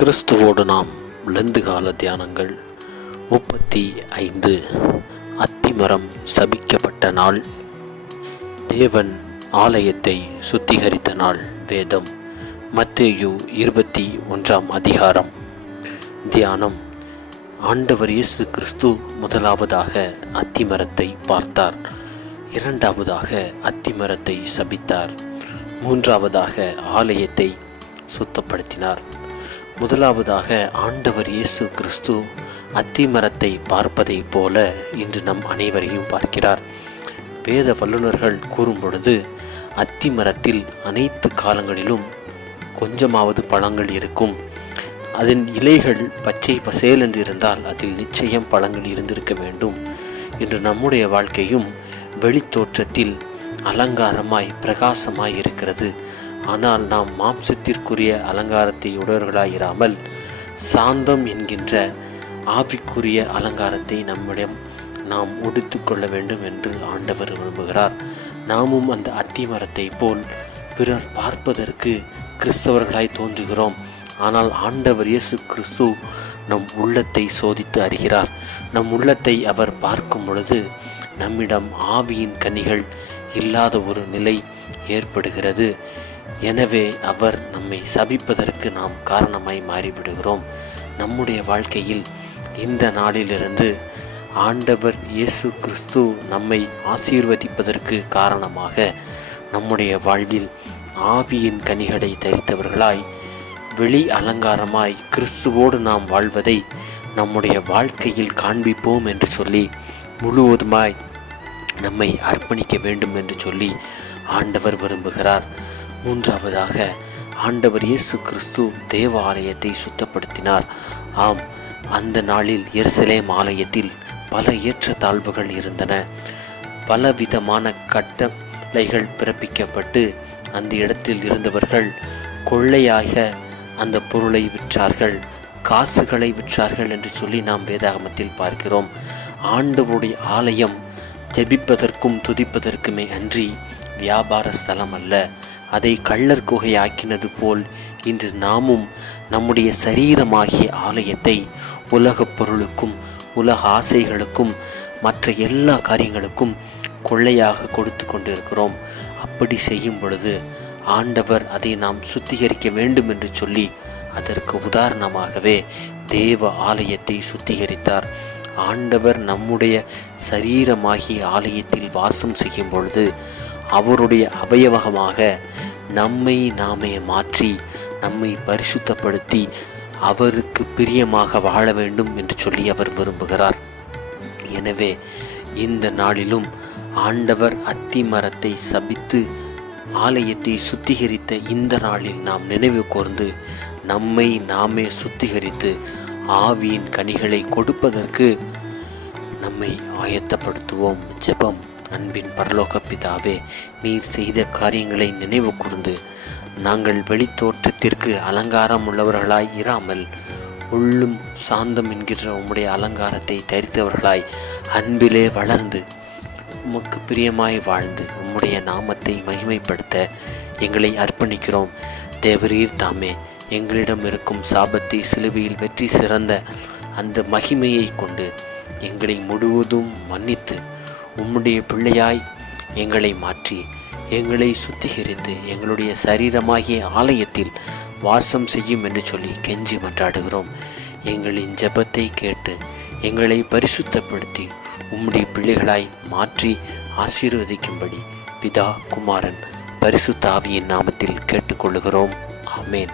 கிறிஸ்துவோடு நாம் லெந்து கால தியானங்கள். முப்பத்தி ஐந்து. அத்திமரம் சபிக்கப்பட்ட நாள். தேவன் ஆலயத்தை சுத்திகரித்த நாள் வேதம். மத்தேயு இருபத்தி ஒன்றாம் அதிகாரம். தியானம். ஆண்டவர் இயேசு கிறிஸ்து முதலாவதாக அத்திமரத்தை பார்த்தார். இரண்டாவதாக அத்திமரத்தை சபித்தார். மூன்றாவதாக ஆலயத்தை சுத்தப்படுத்தினார். முதலாவதாக ஆண்டவர் இயேசு கிறிஸ்து அத்திமரத்தை பார்ப்பதைப் போல இன்று நம் அனைவரையும் பார்க்கிறார். வேத வல்லுநர்கள் கூறும் பொழுது அத்திமரத்தில் அனைத்து காலங்களிலும் கொஞ்சமாவது பழங்கள் இருக்கும். அதன் இலைகள் பச்சை பசேல் என்று இருந்தால் அதில் நிச்சயம் பழங்கள் இருந்திருக்க வேண்டும் என்று நம்முடைய வாழ்க்கையும் வெளித்தோற்றத்தில் அலங்காரமாய் பிரகாசமாய் இருக்கிறது. ஆனால் நாம் மாம்சத்திற்குரிய அலங்காரத்தை உடையவர்களாயிராமல் சாந்தம் என்கின்ற ஆவிக்குரிய அலங்காரத்தை நம்மிடம் நாம் உடுத்து கொள்ள வேண்டும் என்று ஆண்டவர் விரும்புகிறார். நாமும் அந்த அத்திமரத்தை போல் பிறர் பார்ப்பதற்கு கிறிஸ்தவர்களாய் தோன்றுகிறோம். ஆனால் ஆண்டவர் இயேசு கிறிஸ்து நம் உள்ளத்தை சோதித்து அறிகிறார். நம் உள்ளத்தை அவர் பார்க்கும் பொழுது நம்மிடம் ஆவியின் கனிகள் இல்லாத ஒரு நிலை ஏற்படுகிறது. எனவே அவர் நம்மை சபிப்பதற்கு நாம் காரணமாய் மாறிவிடுகிறோம். நம்முடைய வாழ்க்கையில் இந்த நாளிலிருந்து ஆண்டவர் இயேசு கிறிஸ்து நம்மை ஆசீர்வதிப்பதற்கு காரணமாக நம்முடைய வாழ்வில் ஆவியின் கனிகளை தரித்தவர்களாய் வெளி அலங்காரமாய் கிறிஸ்துவோடு நாம் வாழ்வதை நம்முடைய வாழ்க்கையில் காண்பிப்போம் என்று சொல்லி முழுவதுமாய் நம்மை அர்ப்பணிக்க வேண்டும் என்று சொல்லி ஆண்டவர் விரும்புகிறார். மூன்றாவதாக ஆண்டவர் இயேசு கிறிஸ்து தேவ ஆலயத்தை சுத்தப்படுத்தினார். ஆம் அந்த நாளில் எருசலேம் ஆலயத்தில் பல ஏற்றத்தாழ்வுகள் இருந்தன. பலவிதமான கட்டளைகள் பிறப்பிக்கப்பட்டு அந்த இடத்தில் இருந்தவர்கள் கொள்ளையாக அந்த பொருளை விற்றார்கள் காசுகளை விற்றார்கள் என்று சொல்லி நாம் வேதாகமத்தில் பார்க்கிறோம். ஆண்டவருடைய ஆலயம் ஜெபிப்பதற்கும் துதிப்பதற்குமே அன்றி வியாபார ஸ்தலம் அல்ல. அதை கள்ளர் குகையாக்கினது போல் இன்று நாமும் நம்முடைய சரீரமாகிய ஆலயத்தை உலகப் பொருளுக்கும் உலக ஆசைகளுக்கும் மற்ற எல்லா காரியங்களுக்கும் கொள்ளையாக கொடுத்து கொண்டிருக்கிறோம். அப்படி செய்யும் பொழுது ஆண்டவர் அதை நாம் சுத்திகரிக்க வேண்டும் என்று சொல்லி அதற்கு உதாரணமாகவே தேவ ஆலயத்தை சுத்திகரித்தார். ஆண்டவர் நம்முடைய சரீரமாகிய ஆலயத்தில் வாசம் செய்யும் பொழுது அவருடைய அவயவகமாக நம்மை நாமே மாற்றி நம்மை பரிசுத்தப்படுத்தி அவருக்கு பிரியமாக வாழ வேண்டும் என்று சொல்லி அவர் விரும்புகிறார். எனவே இந்த நாளிலும் ஆண்டவர் அத்தி மரத்தை சபித்து ஆலயத்தை சுத்திகரித்த இந்த நாளில் நாம் நினைவு கூர்ந்து நம்மை நாமே சுத்திகரித்து ஆவியின் கனிகளை கொடுப்பதற்கு நம்மை ஆயத்தப்படுத்துவோம். ஜெபம். அன்பின் பரலோக பிதாவே நீர் செய்த காரியங்களை நினைவு கூர்ந்து நாங்கள் வெளித்தோற்றத்திற்கு அலங்காரம் உள்ளவர்களாய் இராமல் உள்ளும் சாந்தம் என்கிற உம்முடைய அலங்காரத்தை தரித்தவர்களாய் அன்பிலே வளர்ந்து உமக்கு பிரியமாய் வாழ்ந்து உம்முடைய நாமத்தை மகிமைப்படுத்த எங்களை அர்ப்பணிக்கிறோம். தேவரீர் தாமே எங்களிடம் இருக்கும் சாபத்தை சிலுவையில் வெற்றி சிறந்த அந்த மகிமையை கொண்டு எங்களை முழுவதும் மன்னித்து உம்முடைய பிள்ளையாய் எங்களை மாற்றி எங்களை சுத்திகரித்து எங்களுடைய சரீரமாகிய ஆலயத்தில் வாசம் செய்யும் என்று சொல்லி கெஞ்சி மன்றாடுகிறோம். எங்களின் ஜெபத்தை கேட்டு எங்களை பரிசுத்தப்படுத்தி உம்முடைய பிள்ளைகளாய் மாற்றி ஆசீர்வதிக்கும்படி பிதா குமாரன் பரிசுத்தாவியின் நாமத்தில் கேட்டுக்கொள்கிறோம் ஆமேன்.